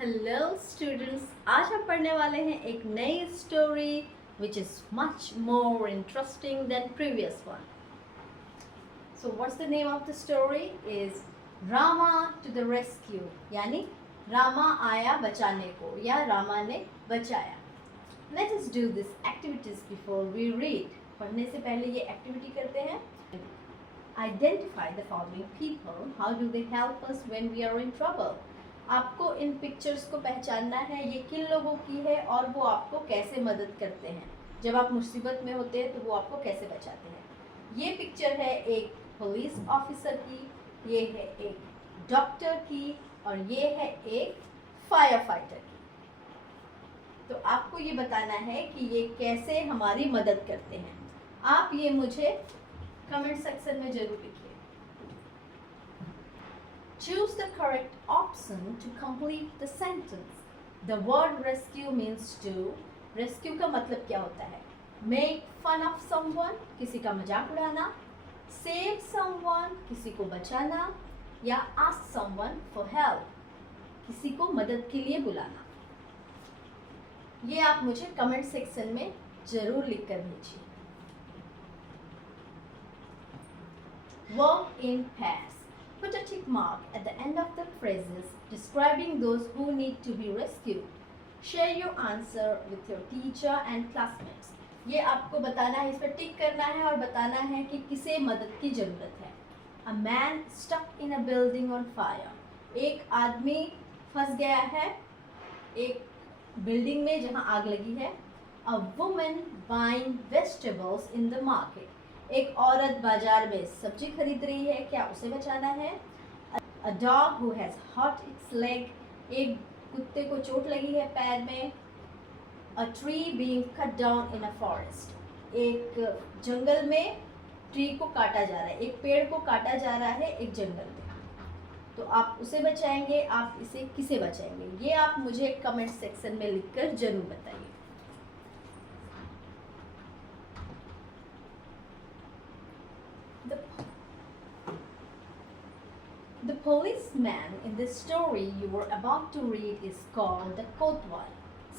Hello students, आज हम पढ़ने वाले हैं एक नई story which is much more interesting than previous one. So what's the name of the story is Rama to the rescue, यानी रामा आया बचाने को या रामा ने बचाया. Let us do this activities before we read. पढ़ने से पहले ये एक्टिविटी करते हैं. Identify the following people. How do they help us when we are in trouble. आपको इन पिक्चर्स को पहचानना है ये किन लोगों की है और वो आपको कैसे मदद करते हैं. जब आप मुसीबत में होते हैं तो वो आपको कैसे बचाते हैं. ये पिक्चर है एक पुलिस ऑफिसर की, ये है एक डॉक्टर की और ये है एक फायर फाइटर की. तो आपको ये बताना है कि ये कैसे हमारी मदद करते हैं. आप ये मुझे कमेंट सेक्शन में जरूर लिखिए. Choose the correct option to complete the sentence. The word rescue means to. Rescue का मतलब क्या होता है? Make fun of someone, किसी का मजाक उड़ाना. Save someone, किसी को बचाना. या ask someone for help, किसी को मदद के लिए बुलाना. ये आप मुझे कमेंट सेक्शन में जरूर लिख कर भेजिए. Work in pairs. Put a tick mark at the end of the phrases describing those who need to be rescued. Share your answer with your teacher and classmates. ये आपको बताना है, इस पर टिक करना है और बताना है कि किसे मदद की ज़रूरत है. A man stuck in a building on fire. एक आदमी फंस गया है एक बिल्डिंग में जहाँ आग लगी है. A woman buying vegetables in the market. एक औरत बाजार में सब्जी खरीद रही है, क्या उसे बचाना है. A dog who has hurt its leg. एक कुत्ते को चोट लगी है पैर में. A tree being cut down in a forest. एक जंगल में ट्री को काटा जा रहा है, एक पेड़ को काटा जा रहा है एक जंगल में. तो आप उसे बचाएंगे, आप इसे किसे बचाएंगे, ये आप मुझे कमेंट सेक्शन में लिखकर जरूर बताइए. The policeman in the story you were about to read is called the Kotwal.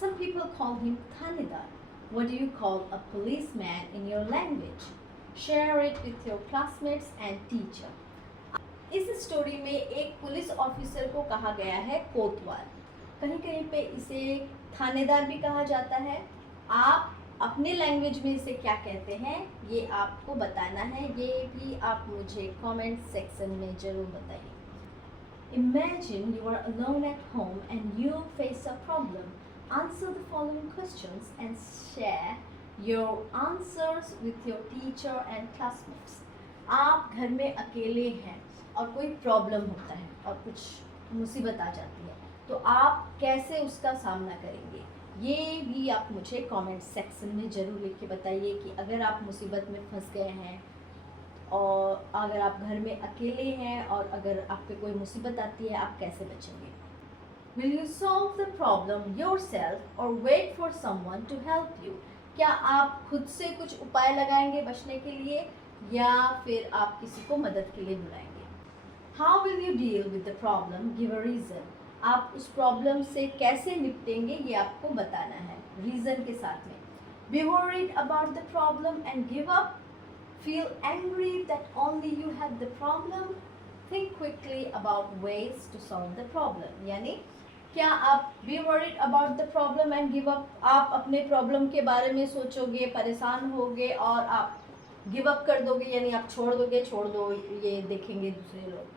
Some people call him Thanidar. What do you call a policeman in your language? Share it with your classmates and teacher. इस story में एक police officer को कहा गया है कोतवाल. कहीं कहीं पे इसे थानेदार भी कहा जाता है. आप अपने लैंग्वेज में इसे क्या कहते हैं ये आपको बताना है. ये भी आप मुझे कमेंट सेक्शन में ज़रूर बताइए. Imagine you are alone at home and you face a problem. Answer the following questions and share your answers with your teacher and classmates. आप घर में अकेले हैं और कोई प्रॉब्लम होता है और कुछ मुसीबत आ जाती है, तो आप कैसे उसका सामना करेंगे ये भी आप मुझे कमेंट सेक्शन में ज़रूर लिख के बताइए कि अगर आप मुसीबत में फंस गए हैं और अगर आप घर में अकेले हैं और अगर आप पे कोई मुसीबत आती है आप कैसे बचेंगे. Will you solve the problem yourself or wait for someone to help you? क्या आप खुद से कुछ उपाय लगाएंगे बचने के लिए या फिर आप किसी को मदद के लिए बुलाएंगे. How will you deal with the problem? Give a reason. आप उस प्रॉब्लम से कैसे निपटेंगे ये आपको बताना है रीज़न के साथ में. Be worried about the problem and give up. Feel angry that only you have the problem. Think quickly about ways to solve the problem. यानी क्या आप be worried about the problem and give up, आप अपने problem के बारे में सोचोगे, परेशान होगे और आप गिव अप कर दोगे, यानी आप छोड़ दोगे, छोड़ दो ये देखेंगे दूसरे लोग.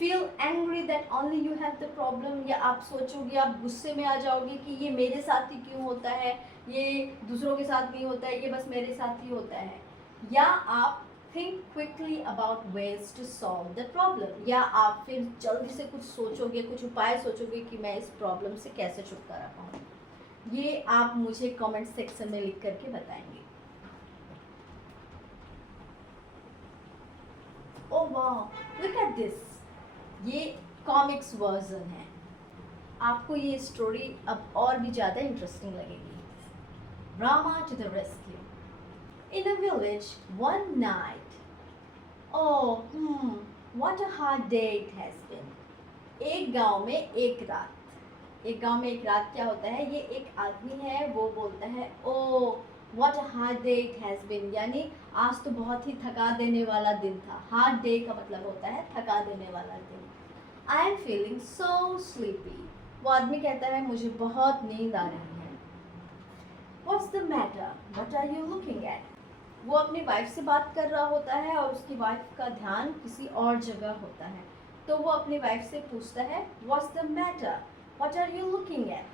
Feel angry that only you have the problem. या आप सोचोगे, आप गुस्से में आ जाओगे कि ये मेरे साथ ही क्यों होता है, ये दूसरों के साथ नहीं होता है, ये बस मेरे साथ ही होता है. या आप think quickly about ways to solve the problem. या आप फिर जल्दी से कुछ सोचोगे, कुछ उपाय सोचोगे कि मैं इस प्रॉब्लम से कैसे छुटकारा पाऊँ. ये आप मुझे कमेंट सेक्शन में लिख करके बताएंगे. Oh wow, look at this. ये कॉमिक्स वर्जन है. आपको ये स्टोरी अब और भी ज़्यादा इंटरेस्टिंग लगेगी. Rama to the rescue. In a village one night. Oh, what a hard day it has been. एक गांव में एक रात. एक गांव में एक रात क्या होता है, ये एक आदमी है वो बोलता है, oh what a hard day it has been, यानी आज तो बहुत ही थका देने वाला दिन था। हार्ड डे का मतलब होता है थका देने वाला दिन। I am feeling so sleepy, वो आदमी कहता है मुझे बहुत नींद आ रही है। What's the matter, what are you looking at, वो अपनी वाइफ से बात कर रहा होता है और उसकी वाइफ का ध्यान किसी और जगह होता है। तो वो अपनी वाइफ से पूछता है, what's the matter, what are you looking at,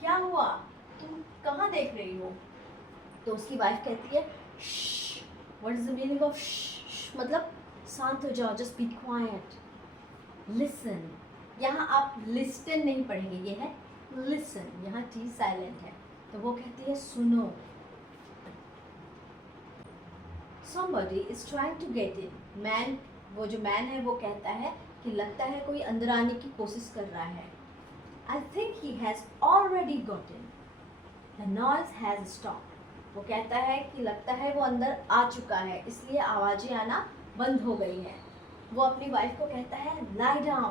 क्या हुआ, तुम कहाँ देख रही हो। तो उसकी वाइफ कहती है, what is the meaning of, मतलब शांत हो जाओ, जस्ट बी क्वाइट, लिसन। यहाँ आप लिस्टन नहीं पढ़ेंगे, ये है लिसन, यहाँ टी साइलेंट है। तो वो कहती है सुनो। somebody is trying to get in, man, वो जो मैन है वो कहता है कि लगता है कोई अंदर आने की कोशिश कर रहा है। I think he has already got in, the noise has stopped, वो कहता है कि लगता है वो अंदर आ चुका है, इसलिए आवाज़ें आना बंद हो गई हैं। वो अपनी वाइफ को कहता है, lie down,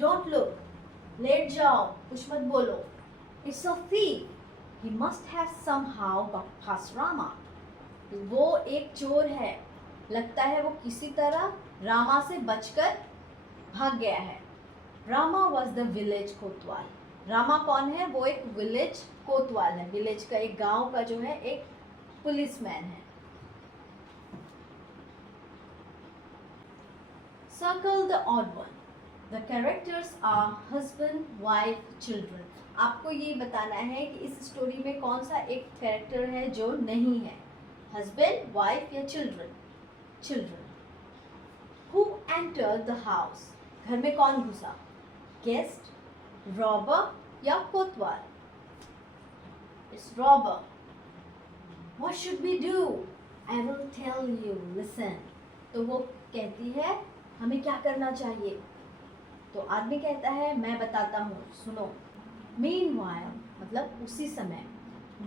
don't look, late जाओ, कुछ मत बोलो। It's a thief, he must have somehow got past Rama, वो एक चोर है, लगता है वो किसी तरह रामा से बचकर भाग गया है। रामा वॉज द विलेज कोतवाल, रामा कौन है, वो एक विलेज कोतवाल है, विलेज का एक गांव का जो है एक पुलिसमैन है। Circle the odd one, the characters are husband, wife, children. आपको ये बताना है कि इस स्टोरी में कौन सा एक कैरेक्टर है जो नहीं है, हस्बैंड, वाइफ या children. Children. Who entered the house, घर में कौन घुसा, गेस्ट, रॉबर या कोतवाल। It's robber. What should we do, I will tell you, listen. तो वो कहती है हमें क्या करना चाहिए। तो आदमी कहता है मैं बताता हूँ, सुनो। मीनवाइल, मतलब उसी समय।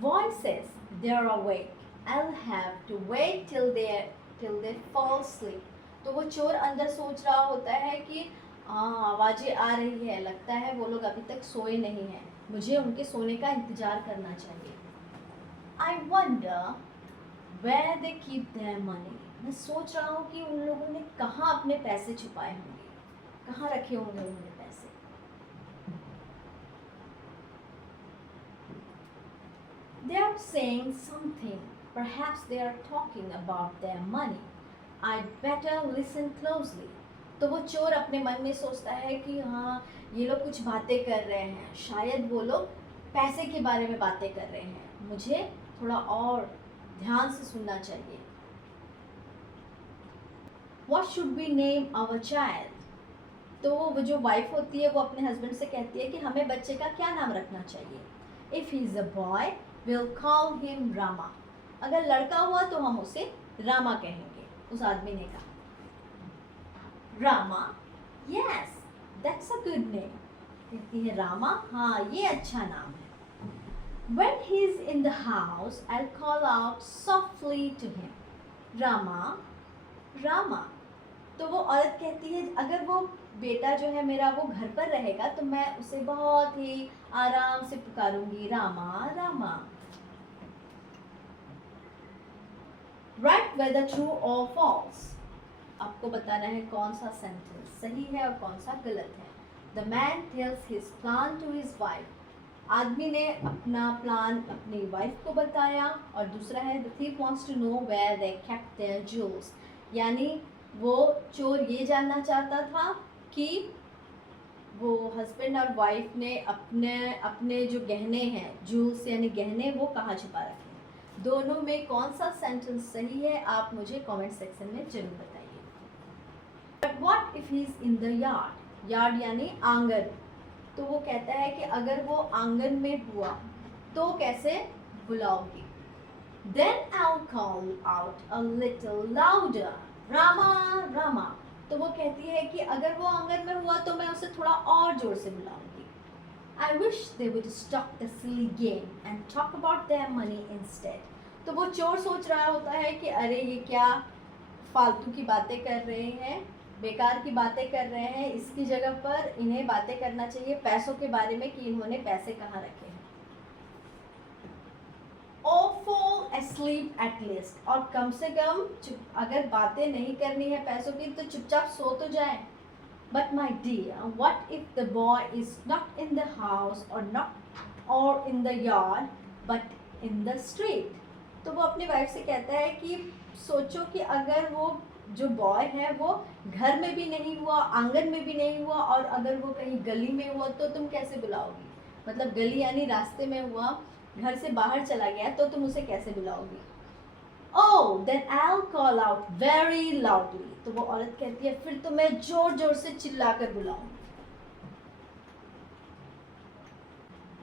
Voices, they are awake, I'll have to wait till they fall asleep. तो वो चोर अंदर सोच रहा होता है कि आवाज़ें आ रही है, लगता है वो लोग अभी तक सोए नहीं हैं, मुझे उनके सोने का इंतज़ार करना चाहिए। I wonder where they keep their money. मैं सोच रहा हूँ कि उन लोगों ने कहाँ अपने पैसे छुपाए होंगे, कहाँ रखे होंगे उन्होंने पैसे। They are saying something. Perhaps they are talking about their money. I'd better listen closely. तो वो चोर अपने मन में सोचता है कि हाँ ये लोग कुछ बातें कर रहे हैं, शायद वो लोग पैसे के बारे में बातें कर रहे हैं, मुझे थोड़ा और ध्यान से सुनना चाहिए। What should we name our child? तो वो जो वाइफ होती है वो अपने हस्बैंड से कहती है कि हमें बच्चे का क्या नाम रखना चाहिए। If he is a boy, we'll call him Rama. अगर लड़का हुआ तो हम उसे रामा कहेंगे, उस आदमी ने कहा। Rama, yes that's a good name, कहती है रामा, हाँ ये अच्छा नाम है। When he is in the house, I'll call out softly to him, Rama, Rama. तो वो औरत कहती है अगर वो बेटा जो है मेरा वो घर पर रहेगा तो मैं उसे बहुत ही आराम से पुकारूंगी, Rama, Rama. Write whether true or false. आपको बताना है कौन सा सेंटेंस सही है और कौन सा गलत है। The man tells his plan to his wife. आदमी ने अपना प्लान अपनी वाइफ को बताया। और दूसरा है The thief wants to know where they kept their jewels. यानी वो चोर ये जानना चाहता था कि वो हस्बैंड और वाइफ ने अपने अपने जो गहने हैं, जूल्स यानी गहने, वो कहाँ छुपा रखे हैं। दोनों में कौन सा सेंटेंस सही है आप मुझे कमेंट सेक्शन में जरूर बताइए। But what if he is in the yard, yard यानी आंगन। तो वो कहता है कि अगर वो आंगन में हुआ तो कैसे बुलाओगी। Then I will call out a little louder, Rama, Rama. तो वो कहती है कि अगर वो आंगन में हुआ तो मैं उसे थोड़ा और जोर से बुलाऊंगी। I wish they would stop the silly game and talk about their money instead. तो वो चोर सोच रहा होता है कि अरे ये क्या फालतू की बातें कर रहे हैं, बेकार की बातें कर रहे हैं, इसकी जगह पर इन्हें बातें करना चाहिए पैसों के बारे में कि इन्होंने पैसे कहाँ रखे हैं। Or fall asleep at least, और कम से कम अगर बातें नहीं करनी है पैसों की तो चुपचाप सो तो जाए। But my dear, what if the boy is not in the house or in the yard, but in the street? तो वो अपनी वाइफ से कहता है कि सोचो कि अगर वो जो बॉय है वो घर में भी नहीं हुआ, आंगन में भी नहीं हुआ, और अगर वो कहीं गली में हुआ तो तुम कैसे बुलाओगी? मतलब गली यानी रास्ते में हुआ, घर से बाहर चला गया तो तुम उसे कैसे बुलाओगी? Oh, then I'll call out very loudly. तो वो औरत कहती है फिर तो मैं जोर जोर से चिल्लाकर बुलाऊंगी।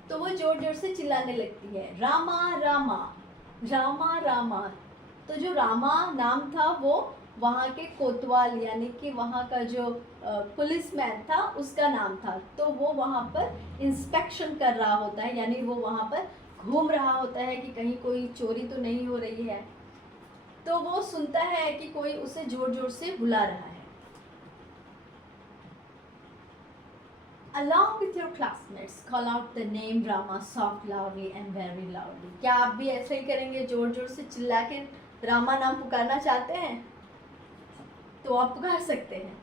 तो वो जोर जोर से चिल्लाने लगती है, रामा रामा रामा रामा। तो जो रामा नाम था वो वहाँ के कोतवाल यानी कि वहाँ का जो पुलिसमैन था उसका नाम था। तो वो वहाँ पर इंस्पेक्शन कर रहा होता है, यानी वो वहाँ पर घूम रहा होता है कि कहीं कोई चोरी तो नहीं हो रही है। तो वो सुनता है कि कोई उसे जोर जोर से बुला रहा है। Along with your classmates, call out the name Rama soft, loudly and very loudly. क्या आप भी ऐसे ही करेंगे, जोर जोर से चिल्ला के रामा नाम पुकारना चाहते हैं तो आप पुकार सकते हैं।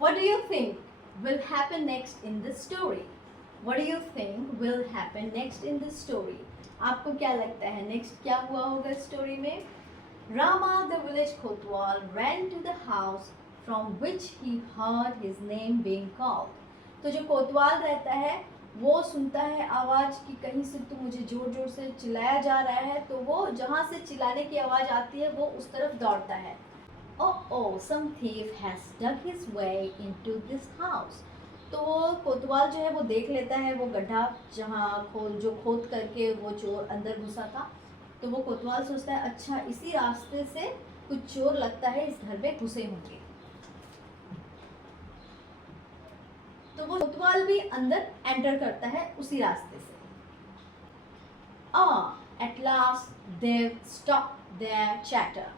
What do you think will happen next in this story? What do you think will happen next in this story? आपको क्या लगता है नेक्स्ट क्या हुआ होगा स्टोरी में? Rama, the village Kotwal, ran to the house from which he heard his name being called. तो जो कोतवाल रहता है वो सुनता है आवाज़ कि कहीं से तो मुझे जोर जोर से चिल्लाया जा रहा है, तो वो जहाँ से चिल्लाने की आवाज़ आती है वो उस तरफ दौड़ता है। Oh, some thief has dug his way into this house. तो वो कोतवाल जो है वो देख लेता है वो गड्ढा जहाँ खोद करके वो चोर अंदर घुसा था। तो वो कोतवाल सोचता है अच्छा इसी रास्ते से कुछ चोर लगता है इस घर में घुसे होंगे। तो वो कोतवाल भी अंदर एंटर करता है उसी रास्ते से। At last they stopped their chatter.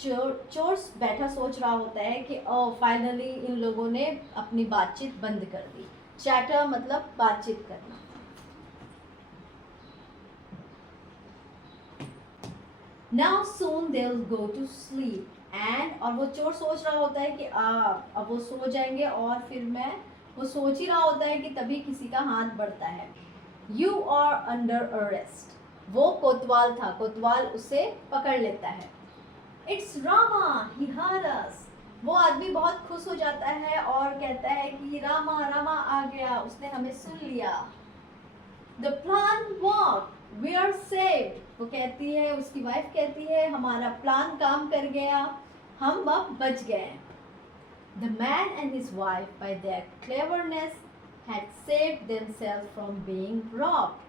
चोर बैठा सोच रहा होता है कि फाइनली इन लोगों ने अपनी बातचीत बंद कर दी। चैटर मतलब बातचीत करना। Now soon they'll go to sleep and और वो चोर सोच रहा होता है कि अब वो सो जाएंगे, और फिर वो सोच ही रहा होता है कि तभी किसी का हाथ बढ़ता है। You are under arrest. वो कोतवाल था, कोतवाल उसे पकड़ लेता है। It's Rama, he heard us. वो आदमी बहुत खुश हो जाता है और कहता है कि रामा रामा आ गया, उसने हमें सुन लिया। The plan worked, we are saved. वो कहती है, उसकी वाइफ कहती है हमारा प्लान काम कर गया, हम अब बच गए। The man and his wife, by their cleverness, had saved themselves from being robbed.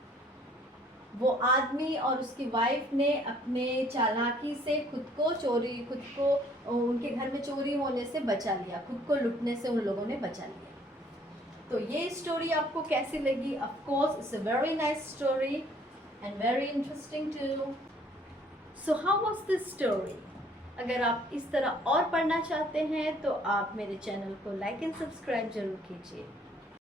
वो आदमी और उसकी वाइफ ने अपने चालाकी से खुद को उनके घर में चोरी होने से बचा लिया, खुद को लुटने से उन लोगों ने बचा लिया। तो ये स्टोरी आपको कैसी लगी? Of course, it's a very nice story and very interesting too. So how was this story? अगर आप इस तरह और पढ़ना चाहते हैं तो आप मेरे चैनल को लाइक एंड सब्सक्राइब जरूर कीजिए।